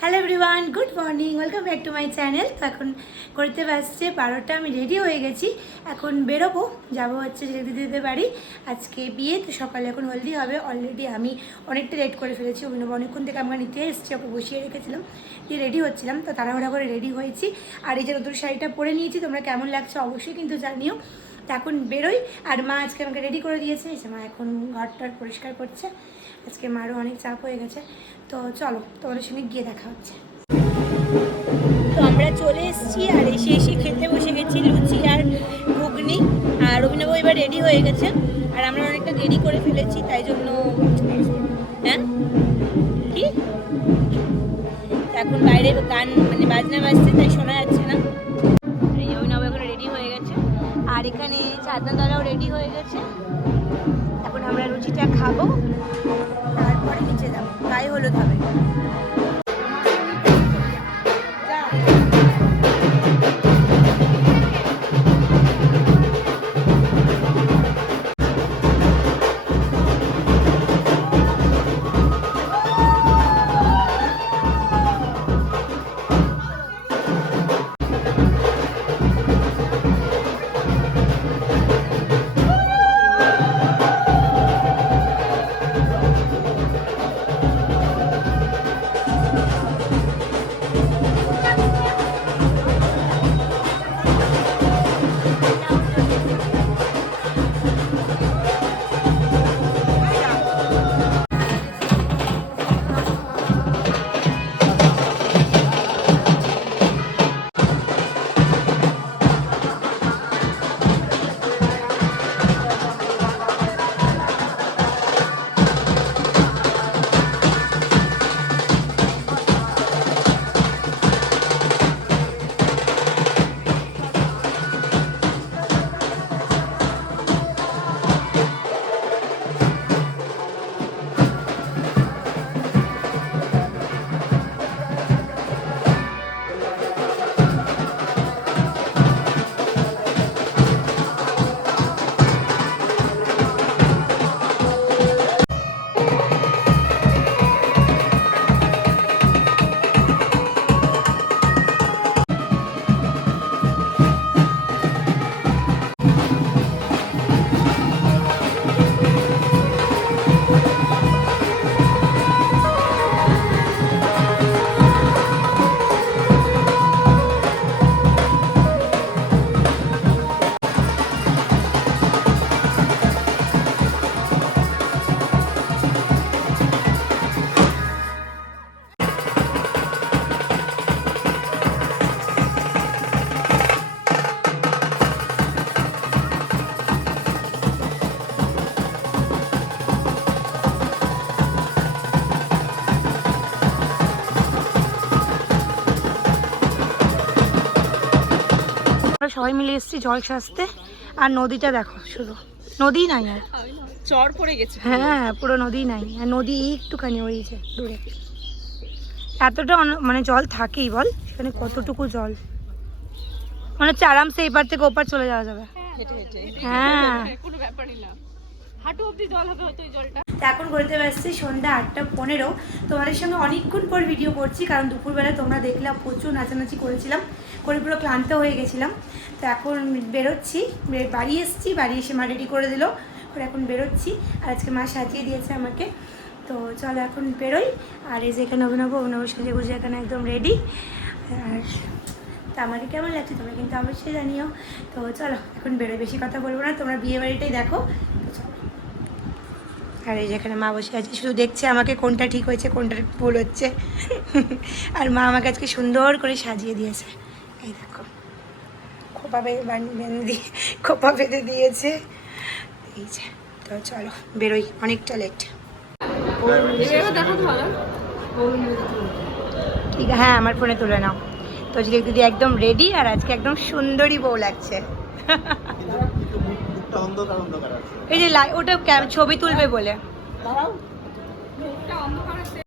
Hello everyone good morning welcome back to my channel তো এখন করতে পারছে বারোটা, আমি রেডি হয়ে গেছি। এখন বেরোবো, যাব হচ্ছে ঝিলিক দিতে বাড়ি। আজকে বিয়ে, তো সকালে এখন হলদি হবে। অলরেডি আমি অনেকটা লেট করে ফেলেছি, অভিনব অনেকক্ষণ থেকে আমরা নিতে এসেছি, ওকে বসিয়ে রেখেছিলাম। দিয়ে রেডি হচ্ছিলাম, তো তাড়াহুড়া করে রেডি হয়েছি। আর এই যে নতুন শাড়িটা পরে নিয়েছি, তোমরা কেমন লাগছে অবশ্যই কিন্তু জানিও। তো এখন বেরোই, আর মা আজকে আমাকে রেডি করে দিয়েছে যে মা এখন ঘরটার পরিষ্কার করছে। আজকে মারও অনেক চাপ হয়ে গেছে। তো চলো, তোমাদের সঙ্গে গিয়ে দেখা হচ্ছে। তো আমরা চলে এসেছি আর এসে এসে খেতে বসে গেছি লুচি আর ঘুগনি। আর অভিনব এবার রেডি হয়ে গেছে। আর আমরা অনেকটা দেরি করে ফেলেছি, তাই জন্য হ্যাঁ? কি? এখন বাইরে গান মানে বাজনা বাজছে, তাই শোনা যাচ্ছে না। এই অভিনব এখন রেডি হয়ে গেছে। আর এখানে চাঁদনাদারাও রেডি হয়ে গেছে। গায়ে হলুদ হবে। সবাই মিলে এসছি জল সাজতে আর নদীটা দেখো শুধু নদী নাই আর। চর পড়ে গেছে হ্যাঁ পুরো নদী নাই। আর নদী একটুখানি ওইছে দূরে। এতটা মানে জল থাকেই বল সেখানে কতটুকু জল? মনে হচ্ছে আরামসে এপার থেকে ওপার চলে যাওয়া যাবে। হ্যাঁ। কোনো ব্যাপারই না। হাঁটু এখন করতে পারছি সন্ধ্যা আটটা পনেরো। তোমাদের সঙ্গে অনেকক্ষণ পর ভিডিও করছি, কারণ দুপুরবেলা তোমরা দেখলে প্রচুর নাচানাচি করেছিলাম, করে পুরো ক্লান্ত হয়ে গেছিলাম। তো এখন বেরোচ্ছি বাড়ি এসেছি, বাড়ি এসে মা রেডি করে দিল, করে এখন বেরোচ্ছি। আর আজকে মা সাজিয়ে দিয়েছে আমাকে। তো চলো এখন বেরোই, আর এই যে এখানে অভিনব অভিনব সেজে গুজে এখানে একদম রেডি আর তা আমাকে কেমন লাগছে তোমরা কিন্তু অবশ্যই জানিও। তো চলো এখন বেরোই, বেশি কথা বলব না, তোমরা বিয়ে বাড়িটাই দেখো। আর এই যেখানে মা বসে আছে শুধু দেখছে আমাকে কোনটা ঠিক হয়েছে কোনটা ভুল হচ্ছে। আর মা আমাকে আজকে সুন্দর করে সাজিয়ে দিয়েছে। এই দেখো খোপা বেঁধে দিয়ে খোপা বেঁধে দিয়েছে। এই যে তো চলো বেরোই অনেকটা লেট ঠিক হ্যাঁ আমার ফোনে তুলে নাও। তো যদি দিদি একদম রেডি আর আজকে একদম সুন্দরী বউ লাগছে। মুখটা অন্ধকার অন্ধকার আছে। এই যে ওটা ছবি তুলবে বলে। দাঁড়াও। মুখটা অন্ধকার আছে।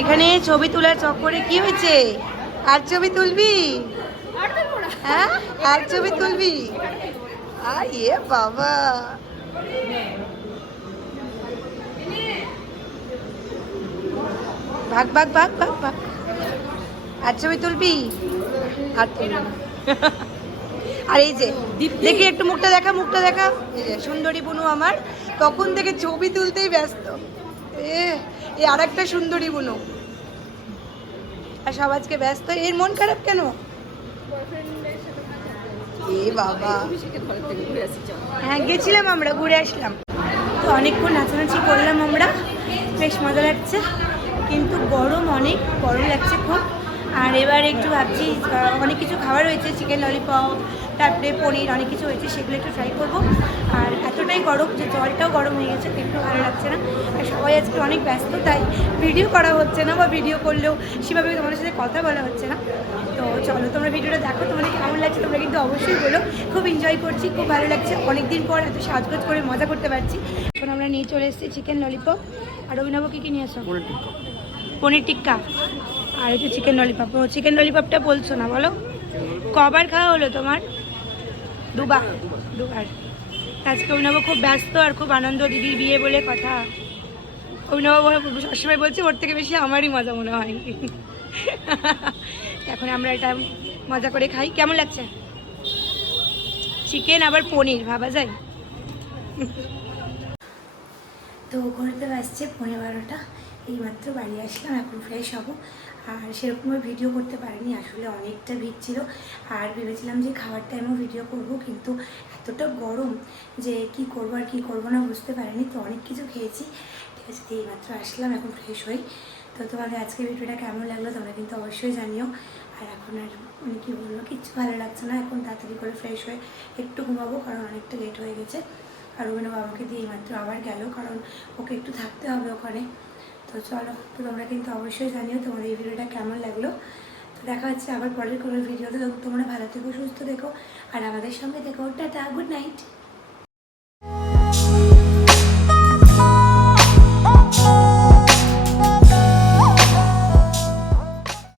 এখানে ছবি তোলার চক্করে কি হয়েছে? আর ছবি তুলবি? হ্যাঁ? আর ছবি তুলবি? আর বাবা। ভাগ ভাগ ভাগ ভাগ ভাগ। আর ছবি তুলবি? আর আর এই যে দেখি একটু মুখটা দেখা মুখটা দেখা। এই যে সুন্দরী বুনু আমার। তখন থেকে ছবি তুলতেই ব্যস্ত। এ আর একটা সুন্দরী বুনু। আর সব আজকে ব্যস্ত? এর মন খারাপ কেন? এ বাবা। হ্যাঁ গেছিলাম আমরা, ঘুরে আসলাম। তো অনেকক্ষণ নাচানাচি করলাম আমরা। বেশ মজা লাগছে। কিন্তু গরম অনেক, গরম লাগছে খুব। আর এবার একটু ভাবছি অনেক কিছু খাবার রয়েছে চিকেন ললিপপ তারপরে পনির অনেক কিছু হয়েছে সেগুলো একটু ট্রাই করব। আর এতটাই গরম যে জলটাও গরম হয়ে গেছে একটু ভালো লাগছে না। আর সবাই আজকে অনেক ব্যস্ত তাই ভিডিও করা হচ্ছে না বা ভিডিও করলেও সেভাবে তোমাদের সাথে কথা বলা হচ্ছে না। তো চলো তোমরা ভিডিওটা দেখো তোমাদের কেমন লাগছে তোমরা কিন্তু অবশ্যই বলো। খুব এনজয় করছি খুব ভালো লাগছে। অনেকদিন পর এত সাজগোজ করে মজা করতে পারছি। এখন আমরা নিয়ে চলে এসেছি চিকেন ললিপপ আর অভিনব কী কী নিয়ে আসো পনির টিক্কা। আর এটা চিকেন ললিপপ ও চিকেন ললিপপটা বলছো না বলো? কবার খাওয়া হলো তোমার? দুবার দুবার আজকে অভিনব খুব ব্যস্ত আর খুব আনন্দ দিদির বিয়ে বলে কথা। অভিনব সবসময় বলছি, ওর থেকে বেশি আমারই মজা মনে হয়। এখন আমরা এটা মজা করে খাই। কেমন লাগছে? চিকেন আবার পনির, ভাবা যায়? তো ঘুরতে আসছে পনেরো বারোটা। এইমাত্র বাড়ি আসলাম, এখন ফ্রেশ হব। আর সেরকমভাবে ভিডিও করতে পারিনি, আসলে অনেকটা ভিড় ছিল। আর ভেবেছিলাম যে খাবার টাইমেও ভিডিও করব, কিন্তু এতটা গরম যে কি করব আর কি করব না বুঝতে পারিনি। তো অনেক কিছু খেয়েছি। ঠিক আছে, তো এইমাত্র আসলাম, এখন ফ্রেশ হই। তো তোমাদের আজকে ভিডিওটা কেমন লাগল তোমরা কিন্তু অবশ্যই জানিও। আর এখন আর মানে কী বলব, কিচ্ছু ভালো লাগছে না। এখন তাড়াতাড়ি করে ফ্রেশ হয়ে একটু ঘুমাবো, কারণ অনেকটা লেট হয়ে গেছে। আর অভিনব বাবাকে দিয়ে এইমাত্র আবার গেল, কারণ ওকে একটু থাকতে হবে ওখানে। তো চলো, তো তোমরা কিন্তু অবশ্যই জানিও তোমাদের এই ভিডিওটা কেমন লাগল। তো দেখা হচ্ছে আবার পরের কোনো ভিডিওতে। তোমরা ভালো থেকো, সুস্থ দেখো আর আমাদের সঙ্গে দেখো টাটা, গুড নাইট।